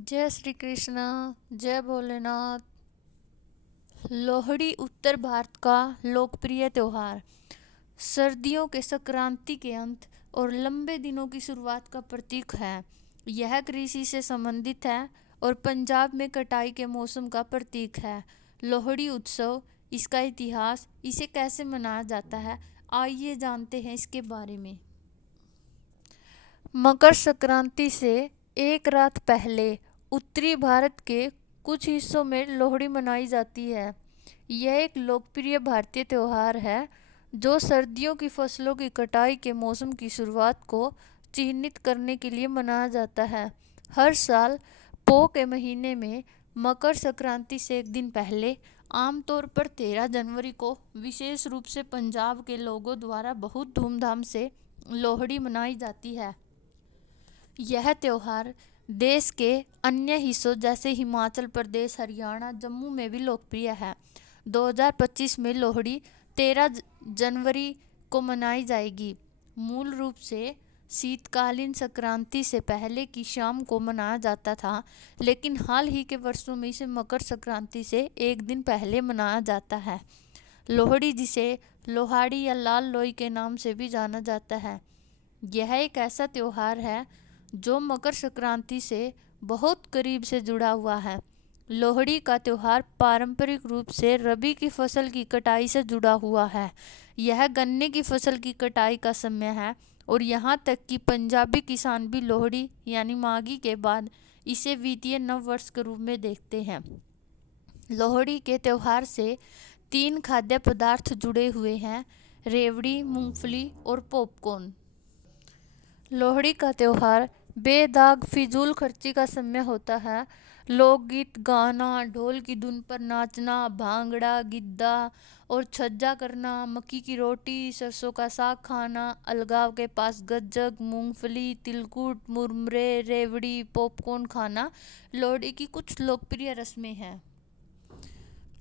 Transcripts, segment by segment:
जय श्री कृष्णा। जय भोलेनाथ। लोहड़ी उत्तर भारत का लोकप्रिय त्योहार, सर्दियों के संक्रांति के अंत और लंबे दिनों की शुरुआत का प्रतीक है। यह कृषि से संबंधित है और पंजाब में कटाई के मौसम का प्रतीक है। लोहड़ी उत्सव, इसका इतिहास, इसे कैसे मनाया जाता है, आइए जानते हैं इसके बारे में। मकर संक्रांति से एक रात पहले उत्तरी भारत के कुछ हिस्सों में लोहड़ी मनाई जाती है। यह एक लोकप्रिय भारतीय त्योहार है जो सर्दियों की फसलों की कटाई के मौसम की शुरुआत को चिन्हित करने के लिए मनाया जाता है। हर साल पौ के महीने में मकर संक्रांति से एक दिन पहले, आमतौर पर 13 जनवरी को, विशेष रूप से पंजाब के लोगों द्वारा बहुत धूमधाम से लोहड़ी मनाई जाती है। यह त्योहार देश के अन्य हिस्सों जैसे हिमाचल प्रदेश, हरियाणा, जम्मू में भी लोकप्रिय है। 2025 में लोहड़ी 13 जनवरी को मनाई जाएगी। मूल रूप से शीतकालीन संक्रांति से पहले की शाम को मनाया जाता था, लेकिन हाल ही के वर्षों में इसे मकर संक्रांति से एक दिन पहले मनाया जाता है। लोहड़ी, जिसे लोहाड़ी या लाल लोई के नाम से भी जाना जाता है, यह एक ऐसा त्योहार है जो मकर संक्रांति से बहुत करीब से जुड़ा हुआ है। लोहड़ी का त्योहार पारंपरिक रूप से रबी की फसल की कटाई से जुड़ा हुआ है। यह गन्ने की फसल की कटाई का समय है और यहाँ तक कि पंजाबी किसान भी लोहड़ी यानी माघी के बाद इसे वित्तीय नव वर्ष के रूप में देखते हैं। लोहड़ी के त्योहार से 3 खाद्य पदार्थ जुड़े हुए हैं: रेवड़ी, मूंगफली और पॉपकॉर्न। लोहड़ी का त्योहार बेदाग फिजूल खर्ची का समय होता है। लोकगीत गाना, ढोल की धुन पर नाचना, भांगड़ा, गिद्दा और छज्जा करना, मक्की की रोटी, सरसों का साग खाना, अलगाव के पास गज्जक, मूंगफली, तिलकुट, मुरमुरे, रेवड़ी, पॉपकॉर्न खाना लोहड़ी की कुछ लोकप्रिय रस्में हैं।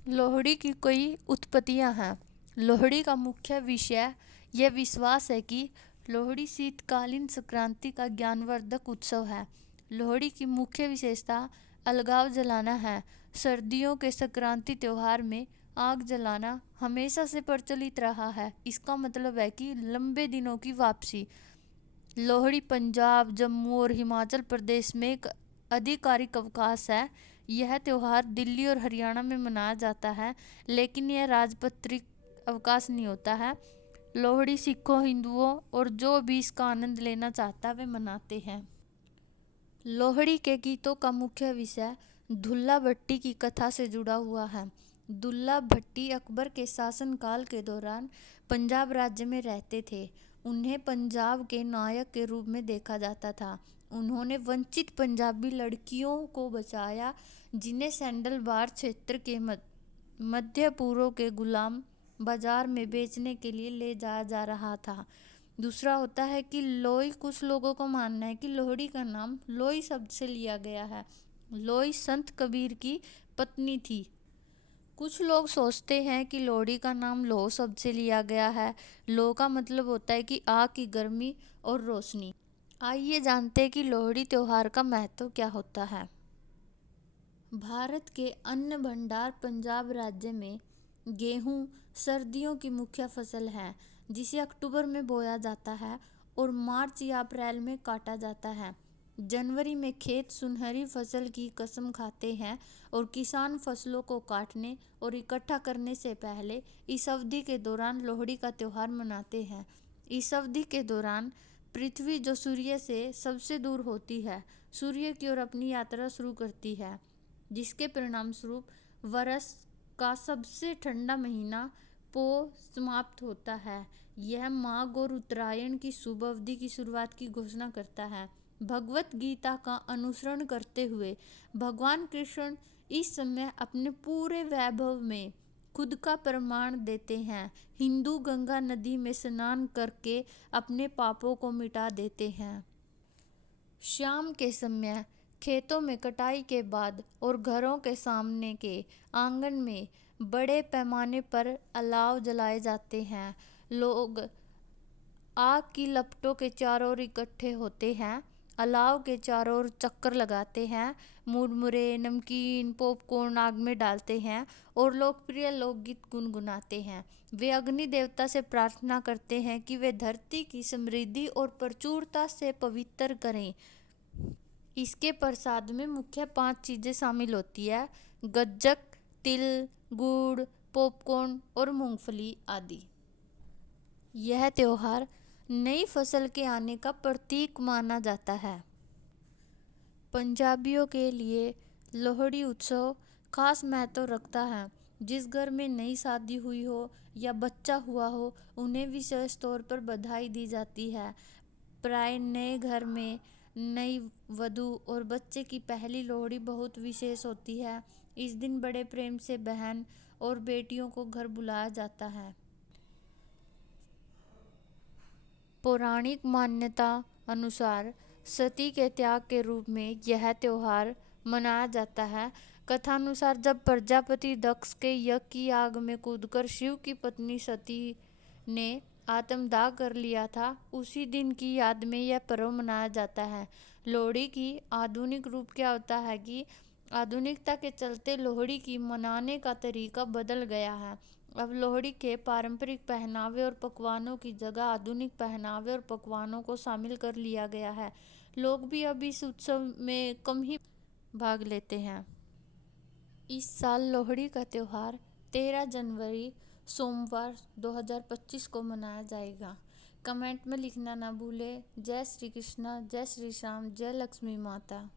लोहड़ी की कई उत्पत्तियां हैं। लोहड़ी का मुख्य विषय यह विश्वास है कि लोहड़ी शीतकालीन संक्रांति का ज्ञानवर्धक उत्सव है। लोहड़ी की मुख्य विशेषता अलगाव जलाना है। सर्दियों के संक्रांति त्योहार में आग जलाना हमेशा से प्रचलित रहा है। इसका मतलब है कि लंबे दिनों की वापसी। लोहड़ी पंजाब, जम्मू और हिमाचल प्रदेश में एक आधिकारिक अवकाश है। यह त्योहार दिल्ली और हरियाणा में मनाया जाता है, लेकिन यह राजपत्रित अवकाश नहीं होता है। लोहड़ी सिखों, हिंदुओं और जो भी इसका आनंद लेना चाहता है वे मनाते हैं। लोहड़ी के गीतों का मुख्य विषय दुल्ला भट्टी की कथा से जुड़ा हुआ है। दुल्ला भट्टी अकबर के शासनकाल के दौरान पंजाब राज्य में रहते थे। उन्हें पंजाब के नायक के रूप में देखा जाता था। उन्होंने वंचित पंजाबी लड़कियों को बचाया, जिन्हें सैंडल बार क्षेत्र के मध्य पूर्व के गुलाम बाजार में बेचने के लिए ले जाया जा रहा था। दूसरा होता है कि लोई। कुछ लोगों का मानना है कि लोहड़ी का नाम लोई शब्द से लिया गया है। लोई संत कबीर की पत्नी थी। कुछ लोग सोचते हैं कि लोहड़ी का नाम लोह शब्द से लिया गया है। लोह का मतलब होता है कि आग की गर्मी और रोशनी। आइए जानते हैं कि लोहड़ी त्योहार का महत्व क्या होता है। भारत के अन्न भंडार पंजाब राज्य में गेहूं सर्दियों की मुख्य फसल है, जिसे अक्टूबर में बोया जाता है और मार्च या अप्रैल में काटा जाता है। जनवरी में खेत सुनहरी फसल की कसम खाते हैं और किसान फसलों को काटने और इकट्ठा करने से पहले इस अवधि के दौरान लोहड़ी का त्योहार मनाते हैं। इस अवधि के दौरान पृथ्वी, जो सूर्य से सबसे दूर होती है, सूर्य की ओर अपनी यात्रा शुरू करती है, जिसके परिणाम स्वरूप वर्ष का सबसे ठंडा महीना पो समाप्त होता है। यह माघ और उत्तरायण की शुभ अवधि की शुरुआत की घोषणा करता है। भगवत गीता का अनुसरण करते हुए भगवान कृष्ण इस समय अपने पूरे वैभव में खुद का प्रमाण देते हैं। हिंदू गंगा नदी में स्नान करके अपने पापों को मिटा देते हैं। शाम के समय खेतों में कटाई के बाद और घरों के सामने के आंगन में बड़े पैमाने पर अलाव जलाए जाते हैं। लोग आग की लपटों के चारों ओर इकट्ठे होते हैं। अलाव के चारों ओर चक्कर लगाते हैं, मुरमुरे, नमकीन, पॉपकॉर्न आग में डालते हैं और लोकप्रिय लोकगीत गुनगुनाते हैं। वे अग्नि देवता से प्रार्थना करते हैं कि वे धरती की समृद्धि और प्रचुरता से पवित्र करें। इसके प्रसाद में मुख्य 5 चीज़ें शामिल होती है: गज्जक, तिल, गुड़, पॉपकॉर्न और मूंगफली आदि। यह त्योहार नई फसल के आने का प्रतीक माना जाता है। पंजाबियों के लिए लोहड़ी उत्सव खास महत्व रखता है। जिस घर में नई शादी हुई हो या बच्चा हुआ हो, उन्हें विशेष तौर पर बधाई दी जाती है। प्राय नए घर में नई वधू और बच्चे की पहली लोहड़ी बहुत विशेष होती है। इस दिन बड़े प्रेम से बहन और बेटियों को घर बुलाया जाता है। पौराणिक मान्यता अनुसार सती के त्याग के रूप में यह त्योहार मनाया जाता है। कथानुसार जब प्रजापति दक्ष के यज्ञ की आग में कूदकर शिव की पत्नी सती ने आत्मदाह कर लिया था, उसी दिन की याद में यह पर्व मनाया जाता है। लोहड़ी की आधुनिक रूप क्या होता है कि आधुनिकता के चलते लोहड़ी की मनाने का तरीका बदल गया है। अब लोहड़ी के पारंपरिक पहनावे और पकवानों की जगह आधुनिक पहनावे और पकवानों को शामिल कर लिया गया है। लोग भी अब इस उत्सव में कम ही भाग लेते हैं। इस साल लोहड़ी का त्यौहार 13 जनवरी सोमवार 2025 को मनाया जाएगा। कमेंट में लिखना ना भूलें। जय श्री कृष्णा, जय श्री श्याम, जय लक्ष्मी माता।